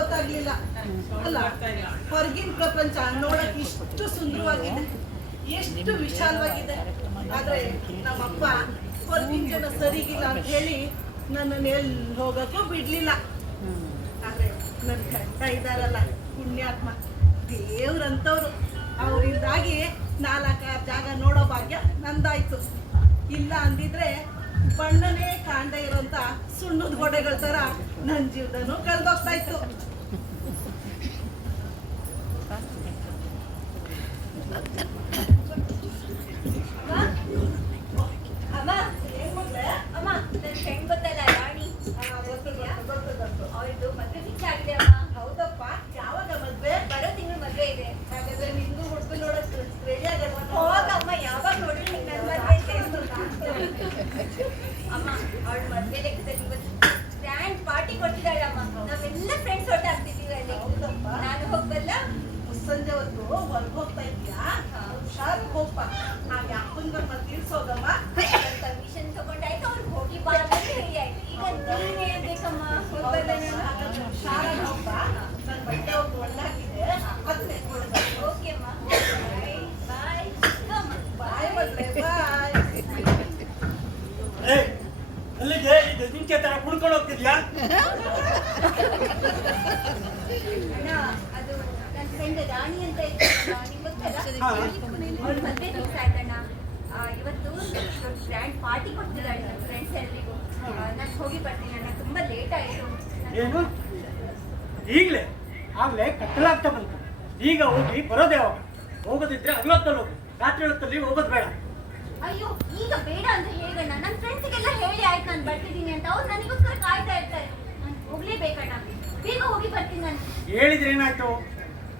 ಗೊತ್ತಾಗ್ಲಿಲ್ಲ. ಅಲ್ಲ, ಹೊರಗಿನ ಪ್ರಪಂಚ ನೋಡಕ್ ಇಷ್ಟು ಸುಂದರವಾಗಿದೆ, ಎಷ್ಟು ವಿಶಾಲವಾಗಿದೆ. ಆದ್ರೆ ನಮ್ಮಪ್ಪ ಹೊರಗಿನ ಜನ ಸರಿಗಿಲ್ಲ ಅಂತ ಹೇಳಿ ನನ್ನನ್ನು ಎಲ್ಲಿ ಹೋಗಕ್ಕೂ ಬಿಡ್ಲಿಲ್ಲ. ಆದ್ರೆ ನನ್ನ ಗಂಡ ಇದಾರಲ್ಲ, ಪುಣ್ಯಾತ್ಮ ದೇವ್ರಂತವ್ರು, ಅವರಿಂದಾಗಿ 4 ಜಾಗ ನೋಡೋ ಭಾಗ್ಯ ನಂದಾಯ್ತು. ಇಲ್ಲ ಅಂದಿದ್ರೆ ಬಣ್ಣನೇ ಕಾಣ್ದೇ ಇರೋಂತ ಸುಣ್ಣದ ಗೋಡೆಗಳ ತರ ನನ್ನ ಜೀವನೂ ಕಳೆದೋಗ್ತಾ ಇತ್ತು. ಅಮ್ಮ, ಅಮ್ಮ, ನನ್ನ ಫ್ರೆಂಡ್ ಗೊತ್ತಲ್ಲ ರಾಣಿ, ಅವಳಿದ್ದು ಮದ್ವೆ ಫಿಕ್ಸ್ ಆಗಿದೆ ಅಮ್ಮ. ಹೌದಪ್ಪ, ಯಾವಾಗ ಮದ್ವೆ? ಬರೋ ತಿಂಗಳು ಮದ್ವೆ ಇದೆ. ಹಾಗಾದ್ರೆ ನಿಂಗೂ ಹುಡುಗ ನೋಡಕ್ ರೆಡಿ ಆಗಲ್ವಾ? ಹೋಗಮ್ಮ, ಯಾವಾಗ ನೋಡಿದ್ರು ನಿಂಗೆ ನನ್ನ ಮದ್ವೆ ಇದೆ. ಅಮ್ಮ, ಅವಳ ಮದ್ವೆ ಲೆಕ್ಕದಲ್ಲಿ ಇವತ್ತು ಗ್ರ್ಯಾಂಡ್ ಪಾರ್ಟಿ ಕೊಟ್ಟಿದ್ದಾಳಮ್ಮ. ನಾವೆಲ್ಲ ಫ್ರೆಂಡ್ಸ್ ಒಟ್ಟಾಗ್ತಿದ್ದೀವಿ ಅಲ್ಲಿ. ಹೌದಪ್ಪ, ನಾನು ಹೋಗ್ಬಲ್ಲ? ಮುಸ್ಸಂಜೆ ಹೊತ್ತು ಹೊರಗೆ ಹೋಗ್ತಾ ಇದ್ಯಾ? ಹುಷಾರ್ ಹೋಗ್ಪ. ಹಾಗೆ ಅಪ್ಪಂಗಮ್ಮ ತಿಳ್ಸೋಗಮ್ಮ. ಪರ್ಮಿಷನ್ ತಗೊಂಡಾಯ್ತು, ಅವ್ರಿಗೆ ಹೋಗಿ ಬಾ ಅಂತ ಹೇಳಿ ಆಯ್ತು. ಈಗ ನೀನ್ ಹೇಳ್ಬೇಕಮ್ಮ, ಹೋಗ್ಬಲ್ಲ ನಾನು? ಹುಷಾರಾಗಿ ಹೋಗ್ಪ. ನನ್ನ ಬಟ್ಟೆ ಹೋಗಿ ಒಳ್ಳಾಗಿದೆ, ಅದನ್ನೇ ಕೊಡ್ಬೇಕು. ಓಕೆ ಅಮ್ಮ, ಬಾಯ್ ಬಾಯ್. ಬಾಯ್ ಮದ್ವೆ, ಬಾಯ್. ಅಲ್ಲಿಗೆ ಇದು ನಿಂಕೆ ತರ ಕುಡ್ಕೊಂಡು ಹೋಗ್ತಿದ್ಯಾ? ಅಣ್ಣ, ಅದು ನನ್ನ ಫ್ರೆಂಡ್ ರಾಣಿ ಅಂತ ಇತ್ತು, ನಿಮ್ಗೆ ಗೊತ್ತಲ್ಲ? ಅವ್ರ ಮದ್ವೆ ಫಿಕ್ಸ್ ಆಯ್ತಣ್ಣ. ಇವತ್ತು ಗ್ರ್ಯಾಂಡ್ ಪಾರ್ಟಿ ಕೊಡ್ತಿದ್ದಾಳೆ ನನ್ನ ಫ್ರೆಂಡ್ಸ್ ಎಲ್ರಿಗೂ. ನಾನು ಹೋಗಿ ಬರ್ತೀನಿ ಅಣ್ಣ, ತುಂಬಾ ಲೇಟ್ ಆಯ್ತು. ಏನು ಈಗಲೇ ಆಗ್ಲೇ ಕತ್ತಲಾಗ್ತಾ ಬಂತು. ಈಗ ಹೋಗಿ ಬರೋದೇ ಯಾವಾಗ? ಹೋಗೋದಿದ್ರೆ ಹಗಲೊತ್ತಲ್ಲಿ ಹೋಗು, ರಾತ್ರಿ ಹೊತ್ತಲ್ಲಿ ಹೋಗೋದು ಬೇಡ. ಅಯ್ಯೋ, ಈಗ ಬೇಡ ಅಂದ್ರೆ ಹೇಗಣ್ಣ? ನನ್ನ ಫ್ರೆಂಡ್ಸಿಗೆಲ್ಲ ಹೇಳಿ ಆಯ್ತು ನಾನು ಬರ್ತಿದ್ದೀನಿ ಅಂತ. ಅವ್ರು ನನಗೋಸ್ಕರ ಕಾಯ್ತಾ ಇರ್ತಾರೆ. ನಾನು ಹೋಗ್ಲೇಬೇಕಣ್ಣ, ಬೇಗ ಹೋಗಿ ಬರ್ತೀನಿ ನಾನು. ಹೇಳಿದ್ರೆ ಏನಾಯ್ತು?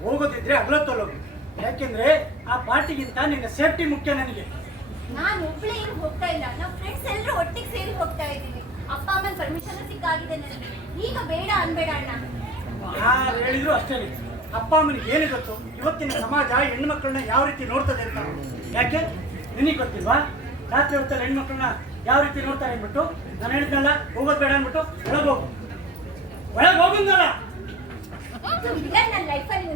ಹೋಗೋದಿದ್ರೆ ಹಗಲೊತ್ತಲ್ಲಿ ಹೋಗು. ಯಾಕೆಂದ್ರೆ ಆ ಪಾರ್ಟಿಗಿಂತ ನಿನ್ನ ಸೇಫ್ಟಿ ಮುಖ್ಯ ನನಗೆ. ನಾನು ಒಬ್ಳೆ ಏನು ಹೋಗ್ತಾ ಇಲ್ಲ, ನಾವು ಫ್ರೆಂಡ್ಸ್ ಎಲ್ಲರೂ ಒಟ್ಟಿಗೆ ಸೇರಿ ಹೋಗ್ತಾ ಇದ್ದೀವಿ. ಅಪ್ಪ ಅಮ್ಮನ ಪರ್ಮಿಷನ್ ಸಿಕ್ಕಾಗಿದೆ ನನಗೆ. ಈಗ ಬೇಡ ಅನ್ಬೇಡ ಅಣ್ಣ. ಯಾರು ಹೇಳಿದ್ರು ಅಷ್ಟೇ. ಅಪ್ಪ ಅಮ್ಮನಿಗೆ ಏನು ಗೊತ್ತು ಇವತ್ತಿನ ಸಮಾಜ ಹೆಣ್ಮಕ್ಳನ್ನ ಯಾವ ರೀತಿ ನೋಡ್ತದೆ ಅಂತ? ಯಾಕೆ ನಿನಗೆ ಗೊತ್ತಿಲ್ವಾ? ರಾತ್ರಿ ಹೊತ್ತಲ್ಲಿ ಹೆಣ್ಮಕ್ಳನ್ನ ಯಾವ ರೀತಿ ನೋಡ್ತಾರೆ ಅಂದ್ಬಿಟ್ಟು ನಾನು ಹೇಳಿದ್ನಲ್ಲ, ಹೋಗೋದು ಬೇಡ ಅಂದ್ಬಿಟ್ಟು ಒಳಗೆ ಹೋಗಿದ್ನಲ್ಲ. ನನ್ನ ಲೈಫಲ್ಲಿ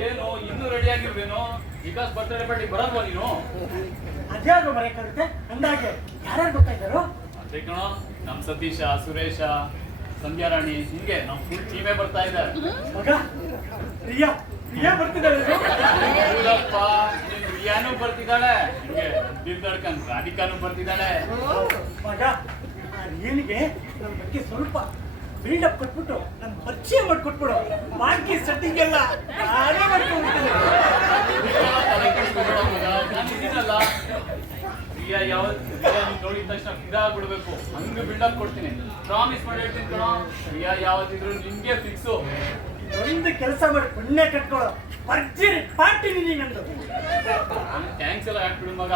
ಏನು ಇನ್ನೂ ರೆಡಿ ಆಗಿರ್ವೇನೋ? ವಿಕಾಸ್ ಬರ್ತಡೇ ಪಾರ್ಟಿ ಬರಲ್ವಾ ನೀನು? ಅದ್ಯಾರು ಬರಕಾಗುತ್ತೆ? ಅಂದಾಗೆ ಯಾರ್ಯಾರು ಗೊತ್ತಾ ಇದ್ದಾರೋ? ಅದೇ ಕಣೋ, ನಮ್ ಸತೀಶ, ಸುರೇಶ, ಸಂಧ್ಯಾ ರಾಣಿ, ಹಿಂಗೆ ನಮ್ ಫುಲ್ ಟೀಮೇ ಬರ್ತಾ ಇದ್ದಾರೆ. ಮಗ ಪ್ರಿಯಾ ಬರ್ತಿದ್ದಾಳೆ. ಹೌದಪ್ಪ, ನಿನ್ ರಿಯಾನು ಬರ್ತಿದ್ದಾಳೆ, ಹಿಂಗೆ ದಿಲ್ದಡ್ಕನ್ ರಾಧಿಕಾನು ಬರ್ತಿದ್ದಾಳೆ. ಮಗ ಆ ರಿಯನಿಗೆ ನಮ್ಮ ಬಗ್ಗೆ ಸ್ವಲ್ಪ ಬಿಲ್ಡಪ್ ಕೊಟ್ಬಿಟ್ಟು ನಮ್ ಪರಿಚಯ ಮಾಡ್ಕೊಟ್ಬಿಡು. ಬಾಕಿ ಸೆಟ್ಟಿಂಗ್ ಎಲ್ಲ ನಾನೇ ಮಾಡ್ಕೊಂಡ್ಬಿಡ್ತೀನಿ. ನಾನು ಇದೀನಲ್ಲ, ರಿಯಾ ನೋಡಿದ ತಕ್ಷಣ ಇದಾಗ್ಬಿಡ್ಬೇಕು, ಹಂಗ ಬಿಲ್ಡಪ್ ಕೊಡ್ತೀನಿ. ಪ್ರಾಮಿಸ್ ಮಾಡಿ ಹೇಳ್ತೀನಿ ಕಣೋ, ರಿಯಾ ಯಾವತ್ತಿದ್ರು ನಿಮ್ಗೆ ಫಿಕ್ಸು. ಒಂದು ಕೆಲಸ ಮಾಡಿ ಪುಣ್ಯ ಕಟ್ಕೊಳ್ಳೋ, ಭರ್ಜರಿ ಪಾರ್ಟಿ ನಿನಗಂದು. ಥ್ಯಾಂಕ್ಸ್ ಎಲ್ಲ ಹಾಕ್ಬಿಡು ಮಗ.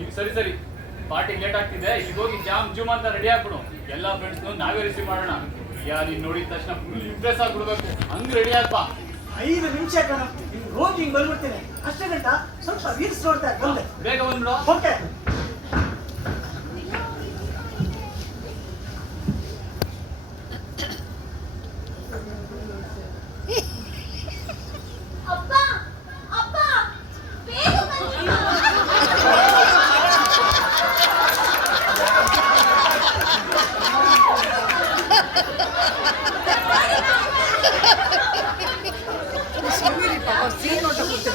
ಈಗ ಸರಿ ಪಾರ್ಟಿ ಲೇಟ್ ಆಗ್ತಿದೆ, ಈಗ ಹೋಗಿ ಜೂಮ್ ಅಂತ ರೆಡಿ ಆಗ್ಬಿಡು. ಎಲ್ಲಾ ಫ್ರೆಂಡ್ಸ್ ನಾವೇ ರಿಸೀವ್ ಮಾಡೋಣ. ನೀನ್ ನೋಡಿದ ತಕ್ಷಣ ಫುಲ್ ಇಂಪ್ರೆಸ್ ಆಗ್ಬಿಡ್ಬೇಕು, ಹಂಗ್ ರೆಡಿ ಆಗ್ಬಾ. 5 ನಿಮಿಷ ಕಣ, ರೋಗಿ ಹಿಂಗ್ ಬಂದ್ಬಿಡ್ತೀನಿ. ಅಷ್ಟೇ ಗಂಟ ಸ್ವಲ್ಪ ರೀಲ್ಸ್ ನೋಡ್ತಾ ಬಂದೆ. ಬೇಗ ಬಂದ್ಬಿಡು. ಓಕೆ. ಅಪ್ಪ, ಅಪ್ಪ, ಬೇಗ ಬನ್ನಿ.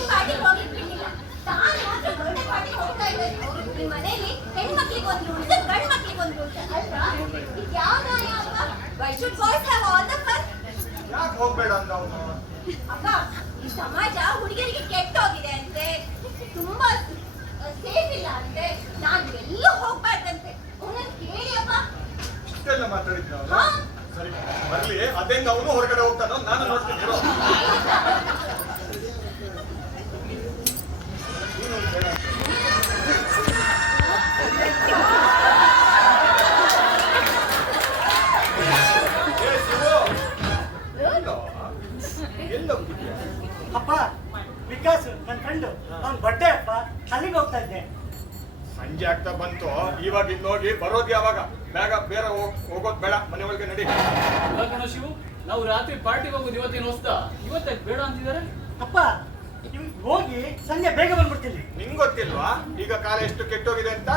ಪಾರ್ಟಿಗೆ ಹೋಗಿರ್ಲಿಲ್ಲ, ತಾನು ಮಾತ್ರ ಬರ್ಡೇ ಪಾರ್ಟಿಗೆ ಹೋಗ್ತಾ ಇದ್ದಾರೆ. ನಿಮ್ಮ ಮನೆಯಲ್ಲಿ ಹೆಣ್ಮಕ್ಳಿಗೆ ಒಂದು ರೂಲ್ಸ್, ಗಂಡ್ ಮಕ್ಳಿಗೆ ಒಂದು ರೂಲ್ಸ್ ಅಲ್ವಾ? ಇದು ಯಾವ ನ್ಯಾಯ ಅಪ್ಪ? Why should boys have all the fun? ಯಾಕೆ ಹೋಗ್ಬೇಡ ಅಂತ ಅವನು? ಅಪ್ಪ, ಈ ಸಮಾಜ ಹುಡುಗಿಯರಿಗೆ ಕೆಟ್ಟೋಗಿದೆ ಅಂತೆ, ತುಂಬಾ ಸೇಫ್ ಇಲ್ಲ ಅಂತೆ, ನಾನು ಎಲ್ಲೂ ಹೋಗ್ಬಾರ್ದಂತೆ. ಅವನನ್ನು ಕೇಳಿ ಅಪ್ಪ. ಇಷ್ಟೆಲ್ಲ ಮಾತಾಡಿದ್ನ? ಸರಿ ಬರ್ಲಿ, ಅದೇಂಗ ಅವನು ಹೊರಗಡೆ ಹೋಗ್ತಾನೋ ನಾನು ನೋಡ್ತೀನಿ. ಬಂತು, ಇವಾಗ ಇನ್ನೋಗಿ ಬರೋದು ಯಾವಾಗ? ಬೇಗ ಬೇರೆ ಹೋಗೋದು ಬೇಡ, ಮನೆ ಒಳಗೆ ನಡಿ. ಅಲ್ಲ ಕಣ ಶಿವು, ನಾವು ರಾತ್ರಿ ಪಾರ್ಟಿಗೆ ಹೋಗೋದು ಇವತ್ತೇನು ಹೊಸ್ತಾ? ಇವತ್ತೇ ಬೇಡ ಅಂತಿದ್ದಾರೆ. ಅಪ್ಪ ಹೋಗಿ ಸಂಜೆ ಬೇಗ ಬಂದ್ಬಿಡ್ತೀನಿ. ನಿಂಗ್ ಗೊತ್ತಿಲ್ವಾ ಈಗ ಕಾಲ ಎಷ್ಟು ಕೆಟ್ಟೋಗಿದೆ ಅಂತ?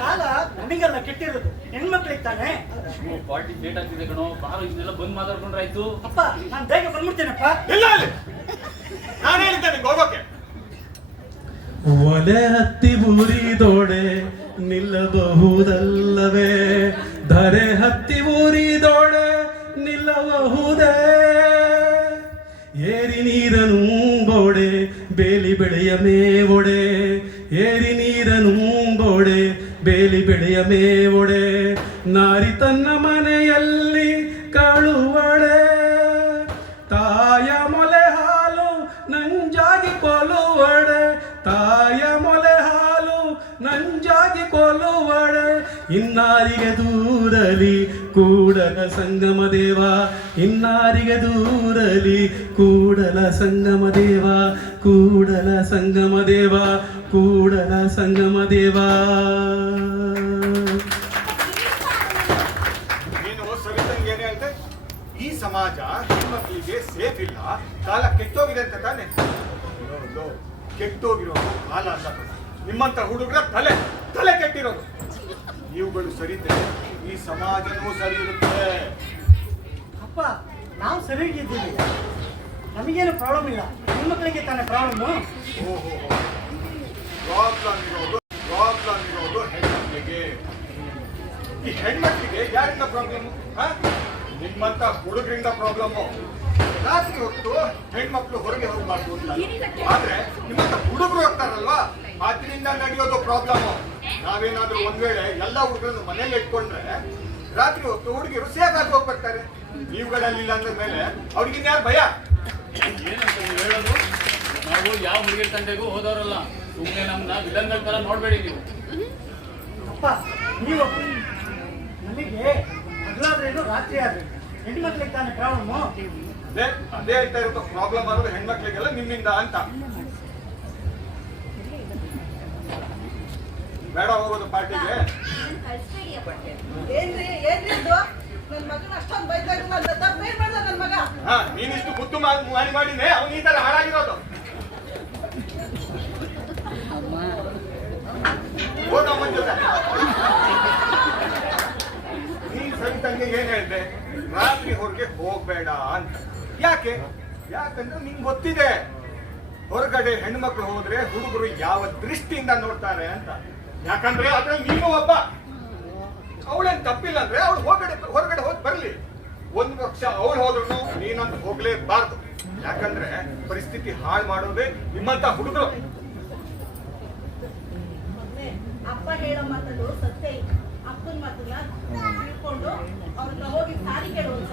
ಕಾಲ ನಮಗೆಲ್ಲ ಕೆಟ್ಟಿರೋದು ಹೆಣ್ಮಕ್ಳಿಗೆ ತಾನೆ. ಶಿವು ಪಾರ್ಟಿ ಲೇಟ್ ಆಗ್ತಿದೆ ಕಣೋ, ಬಾರೋ ಇದನ್ನೆಲ್ಲ ಬಂದ್ ಮಾತಾಡ್ಕೊಂಡ್ರಾಯ್ತು. ಅಪ್ಪ ನಾನು ಬೇಗ ಬಂದ್ಬಿಡ್ತೀನಪ್ಪ. ಇಲ್ಲ ಅಲ್ಲಿ ನಾನು ಹೇಳಿದ್ದೆ ನಿಂಗೆ ಹೋಗೋಕೆ. ಒಲೆ ಹತ್ತಿ ಊರಿದೋಡೆ ನಿಲ್ಲಬಹುದಲ್ಲವೇ, ಧರೆ ಹತ್ತಿ ಊರಿದೋಡೆ ನಿಲ್ಲಬಹುದೇ, ಏರಿ ನೀರನುಂಬೋಡೆ ಬೇಲಿ ಬೆಳೆಯ ಮೇವೊಡೆ, ಏರಿ ನೀರನುಂಬೋಡೆ ಬೇಲಿ ಬೆಳೆಯ ಮೇವೊಡೆ, ನಾರಿ ತನ್ನ ಮನೆಯಲ್ಲಿ ಕಾಳುವಳೆ, ತಾಯ ಮೊಲೆ ಹಾಲು ನಂಜಾಗಿ ಕೊಲುವಡೆ, ತಾಯ ಮೊಲೆ ಹಾಲು ನಂಜಾಗಿ ಕೊಲುವಡೆ, ಇನ್ನಾರಿಗೆ ದೂರಲಿ ಕೂಡಲ ಸಂಗಮ ದೇವ, ಇನ್ನಾರಿಗೆ ದೂರಲಿ ಕೂಡಲ ಸಂಗಮ ದೇವ, ಕೂಡಲ ಸಂಗಮ ದೇವ, ಕೂಡಲ ಸಂಗಮ ದೇವ. ನೀನು ಸವಿತಂಗೆ ಏನೇ ಹೇಳ್ತೆ? ಈ ಸಮಾಜ ಹೆಣ್ಮಕ್ಳಿಗೆ ಸೇಫ್ ಇಲ್ಲ, ಕಾಲ ಕೆಟ್ಟೋಗಿದೆ ಅಂತ ತಾನೆ? ಕೆಟ್ಟೋಗಿರೋ ಕಾಲ ಅಲ್ಲ, ನಿಮ್ಮಂತ ಹುಡುಗರ ತಲೆ ತಲೆ ಕೆಟ್ಟಿರೋದು. ಇವುಗಳು ಸರಿದ್ರೆ ಈ ಸಮಾಜನೂ ಸರಿ ಇರುತ್ತೆ. ಅಪ್ಪ ನಾವು ಸರಿಯಾಗಿದ್ದೀವಿ, ನಮಗೇನು ಪ್ರಾಬ್ಲಮ್ ಇಲ್ಲ, ಹೆಣ್ಮಕ್ಳಿಗೆ ತಾನೇ ಪ್ರಾಬ್ಲಮ್ಮು. ಪ್ರಾಬ್ಲಮ್ ಇರೋದು ಹೆಣ್ಮಕ್ಳಿಗೆ. ಈ ಹೆಣ್ಮಕ್ಳಿಗೆ ಯಾರಿಂದ ಪ್ರಾಬ್ಲಮ್? ನಿಮ್ಮಂತ ಹುಡುಗರಿಂದ ಪ್ರಾಬ್ಲಮ್ಮು. ರಾತ್ರಿ ಹೊತ್ತು ಹೆಣ್ಮಕ್ಳು ಹೊರಗೆ ಹೋಗ್ಬಾರ್ದು ಅಂತ, ಆದ್ರೆ ನಿಮ್ಮಂತ ಹುಡುಗರು ಹೋಗ್ತಾರಲ್ವಾ, ಅದರಿಂದ ನಡೆಯೋದು ಪ್ರಾಬ್ಲಮ್. ನಾವೇನಾದ್ರೂ ಒಂದ್ ವೇಳೆ ಎಲ್ಲ ಹುಡುಗರನ್ನು ಮನೇಲಿ ಇಟ್ಕೊಂಡ್ರೆ ರಾತ್ರಿ ಹೊತ್ತು ಹುಡುಗಿರು ಸೇಫ್ ಆಗಿ ಹೋಗ್ಬರ್ತಾರೆ. ನೀವುಗಳಲ್ಲಿ ಅಂದ ಮೇಲೆ ಅವ್ರಿಗಿನ್ಯಾರು ಭಯ? ಏನಂತ ನೀವು ಹೇಳೋದು? ನಾವು ಯಾವ ಹುಡುಗಿರ ತಂದೆಗೂ ಹೋದವರಲ್ಲ, ಸುಮ್ಮನೆ ನಮ್ಮನ್ನ ವಿಲನ್ಗಳ ತರ ನೋಡ್ಬೇಡಿ ನೀವು. ಅಪ್ಪ ನೀವು ನಮಗೆ ಹಗಲಾದ್ರೇನು ರಾತ್ರಿ ಆದ್ರೆ ಹೆಣ್ಮಕ್ಳಿಗೆ ತಾನೇ ಪ್ರಾಬ್ಲಮ್ಮು. ಅದೇ ಹೇಳ್ತಾ ಇರೋದು, ಪ್ರಾಬ್ಲಮ್ ಆಗೋದು ಹೆಣ್ಮಕ್ಳಿಗೆಲ್ಲ ನಿಮ್ಮಿಂದ ಅಂತ. ಬೇಡ ಹೋಗೋದು ಪಾರ್ಟಿಗೆ. ಕಳಿಸ್ಬೇಡಿ ಅಪ್ಪ. ಏನ್ರಿ ಇದು? ನನ್ ಮಗನ ಅಷ್ಟೊಂದು ಬೈದಾಗಲ್ಲ ಅಂತ ತಪ್ಪೇನ್ ಮಾಡ್ದ ನನ್ ಮಗ? ನೀನಿಷ್ಟು ಬುದ್ದು ಮಾಡಿನೇ ಅವ್ನು ಈ ತರ ಹಾಳಾಗಿರೋದು. ಹೋಗಮ್ಮನ ಜೊತೆ ನೀನ್ ಸವಿತಂಗೆ ಏನ್ ಹೇಳ್ದೆ? ರಾತ್ರಿ ಹೊರಗೆ ಹೋಗ್ಬೇಡ ಅಂತ. ಯಾಕಂದ್ರೆ ನಿಂಗೆ ಗೊತ್ತಿದೆ ಹೊರಗಡೆ ಹೆಣ್ಮಕ್ಳು ಹೋದ್ರೆ ಹುಡುಗರು ಯಾವ ದೃಷ್ಟಿಯಿಂದ ನೋಡ್ತಾರೆ ಅಂತ. ಯಾಕಂದ್ರೆ ಅದ್ರಲ್ಲಿ ನೀನು ಒಬ್ಬ. ಅವಳೇನ್ ತಪ್ಪಿಲ್ಲ ಅಂದ್ರೆ ಅವಳು ಹೊರಗಡೆ ಹೋಗಿ ಬರ್ಲಿ. ಒಂದ್ ಪಕ್ಷ ಅವಳು ಹೋದ್ರು ನೀನಂತ ಹೋಗ್ಲೇಬಾರ್ದು. ಯಾಕಂದ್ರೆ ಪರಿಸ್ಥಿತಿ ಹಾಳು ಮಾಡೋದೇ ನಿಮ್ಮಂತ ಹುಡುಗರು. ಅಪ್ಪ ಹೇಳೋ ಮಾತಲ್ಲೂ ಸತ್ಯ ಇಲ್ಲ. ಅಪ್ಪನ ಮಾತನ್ನ ತಿಳ್ಕೊಂಡು ಅವ್ರನ್ನ ಹೋಗಿ ಸಾರಿ ಕೇಳುವಂತ.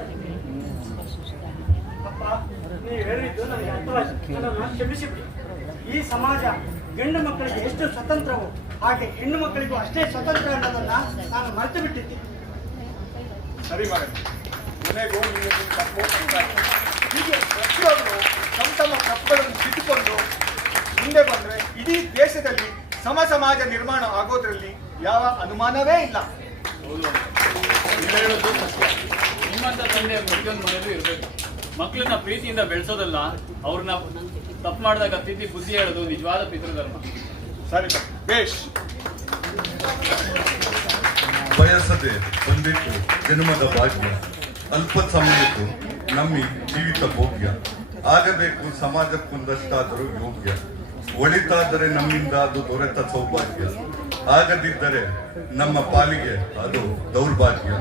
ಅಪ್ಪ ನೀವು ಹೇಳಿದ್ದು ನನಗೆ ಅರ್ಥವಾಯಿತು, ನನ್ನನ್ನು ಕ್ಷಮಿಸಿಬಿಡಿ. ಈ ಸಮಾಜ ಗಂಡು ಮಕ್ಕಳಿಗೆ ಎಷ್ಟು ಸ್ವತಂತ್ರವೋ ಹಾಗೆ ಹೆಣ್ಣು ಮಕ್ಕಳಿಗೂ ಅಷ್ಟೇ ಸ್ವತಂತ್ರ ಅನ್ನೋದನ್ನ ನಾನು ಮರೆತು ಬಿಟ್ಟಿದ್ದೆ. ಸರಿ ಮಾಡಿ ಮನೆಗೂ ತಪ್ಪು ಹೀಗೆ ಪ್ರತಿಯೊಬ್ಬರು ತಮ್ಮ ತಪ್ಪುಗಳನ್ನು ತಿದ್ದುಕೊಂಡು ಮುಂದೆ ಬಂದ್ರೆ ಇಡೀ ದೇಶದಲ್ಲಿ ಸಮಾಜ ನಿರ್ಮಾಣ ಆಗೋದ್ರಲ್ಲಿ ಯಾವ ಅನುಮಾನವೇ ಇಲ್ಲ. ಹೌದು, ನೀವು ಹೇಳೋದು ಸತ್ಯ. ನಿಮ್ಮಂತ ತಂದೆ ಪ್ರತಿಯೊಂದು ಮನೆಯಲ್ಲೂ ಇರಬೇಕು. ಮಕ್ಕಳನ್ನ ಪ್ರೀತಿಯಿಂದ ಬೆಳೆಸೋದಲ್ಲ, ಅವ್ರನ್ನ ತಪ್ಪು ಮಾಡಿದಾಗ ತಿದ್ದಿ ಬುದ್ಧಿ ಹೇಳೋದು ನಿಜವಾದ ಪಿತೃಧರ್ಮ. ಸರಿ ಬೇಷ್. ಬಯಸದೆ ಬಂದಿತ್ತು ಜನ್ಮದ ಭಾಗ್ಯ, ಅಲ್ಪ ಸಮಯಕ್ಕೂ ನಮ್ಮಿ ಜೀವಿತ ಭೋಗ್ಯ, ಆಗಬೇಕು ಸಮಾಜಕ್ಕೊಂದಷ್ಟಾದರೂ ಯೋಗ್ಯ, ಒಳಿತಾದರೆ ನಮ್ಮಿಂದ ಅದು ದೊರೆತ ಸೌಭಾಗ್ಯ, ಆಗದಿದ್ದರೆ ನಮ್ಮ ಪಾಲಿಗೆ ಅದು ದೌರ್ಭಾಗ್ಯ.